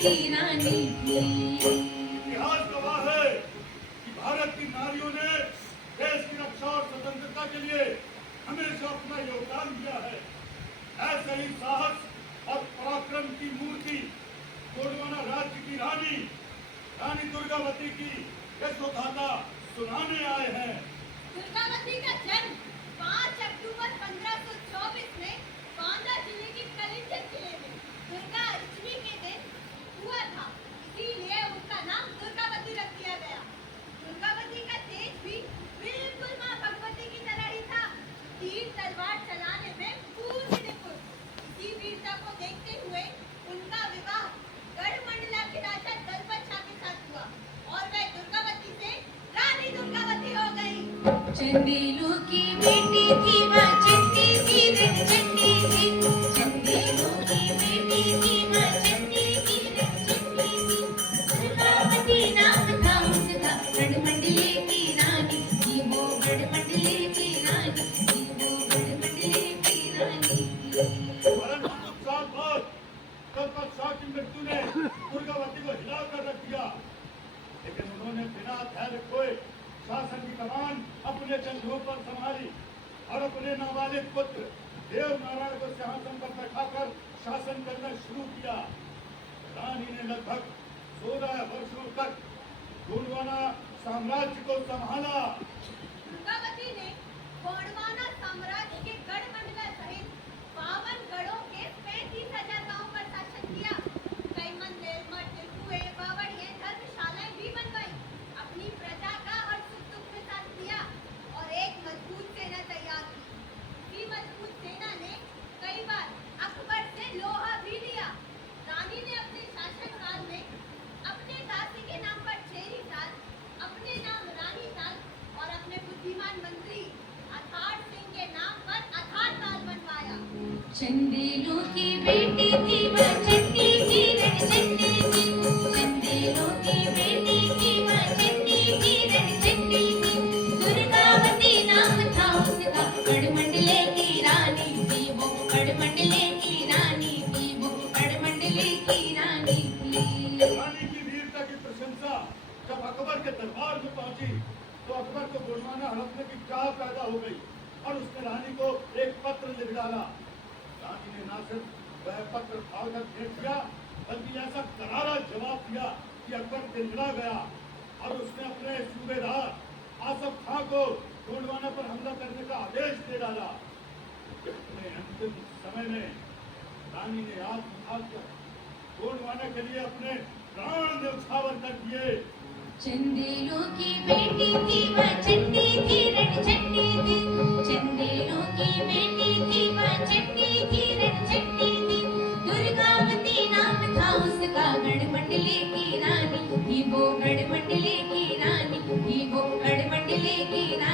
की रानी थी। इतिहास गवाह है कि भारत की नारियों ने देश की रक्षा और स्वतंत्रता के लिए हमेशा अपना योगदान दिया है। ऐसे ही साहस और पराक्रम की मूर्ति गोंडवाना राज्य की रानी रानी दुर्गावती की यशोगाथा सुनाने आए हैं। दुर्गावती का जन्म 5 अक्टूबर 1524 में बांदा जिले के कलिंजर किले में दुर्गा अष्टमी के दिन हुआ था। इसीलिए उनका नाम दुर्गावती रख दिया गया। दुर्गावती का तेज भी बिल्कुल मां भगवती की तरह ही था। तीर तलवार चलाने में पूरी निपुण। इसी वीरता को देखते हुए उनका विवाह गढ़मंडला के राजा दलपत शाह के साथ हुआ और वह दुर्गावती से रानी दुर्गावती हो गई। चंदेलों की बेटी थी माँ चंडी थी रण चंडी थी। चंदेलों की बेटी थी माँ चंडी थी रण चंडी थी। दुर्गावती नाम था उसका गढ़मंडले की रानी थी वो गढ़मंडले की रानी थी वो गढ़मंडले की रानी थी। परंतु कुछ साल बाद दलपत शाह की मृत्यु ने दुर्गावती को हिला कर रख दिया, लेकिन उन्होंने बिना धैर्य खोए शासन की कमान अपने कंधों पर संभाली और अपने नाबालिग पुत्र देव नारायण को सिंहासन पर बैठाकर शासन करना शुरू किया। रानी ने लगभग 16 वर्षों तक गोंडवाना साम्राज्य को संभाला। दुर्गावती ने गोंडवाना साम्राज्य के गढ़मंडला सहित 52 गढ़ों के 35,000 गांवों पर शासन किया। कई मंदिर, मठ, कुएं, बावड़ियां, धर्मशालाएं भी बनवाई। अपनी प्रजा का हर सुख दुख में साथ दिया और एक मजबूत सेना तैयार की। इसी मजबूत सेना ने कई बार अकबर से लोहा भी लिया। रानी ने अपने शासनकाल में अपने दासी के नाम पर छेरी ताल, अपने नाम रानी ताल और अपने बुद्धिमान मंत्री अथाड़ सिंह के नाम पर अथाड़ ताल बनवाया। चंदेलों की बेटी थी माँ चंडी थी रण चंडी थी। चंदेलों की बेटी थी माँ चंडी थी रण चंडी थी। दुर्गावती नाम था उसका गढ़मंडले की रानी थी वो गढ़मंडले की रानी थी वो गढ़मंडले की रानी थी। रानी की वीरता की प्रशंसा जब अकबर के दरबार में पहुंची तो अकबर को गोंडवाना हड़पने की चाह पैदा हो गई और उसने रानी को एक पत्र लिख डाला। रानी ने न सिर्फ वह पत्र फाड़कर फेंक दिया बल्कि ऐसा करारा जवाब दिया कि अकबर गिड़गिड़ा गया और उसने अपने सूबेदार आसफ खां को गोंडवाना पर हमला करने का आदेश दे डाला। अपने अंतिम समय में रानी ने आत्मघात किया, गोंडवाना के लिए अपने प्राण न्यौछावर कर दिए। चंदेलों की बेटी थी माँ चंडी थी रण चंडी थी। चंदेलों की बेटी थी माँ चंडी थी रण चंडी थी। दुर्गावती नाम था उसका गढ़मंडले की रानी थी वो गढ़मंडले की रानी थी वो गढ़मंडले की रानी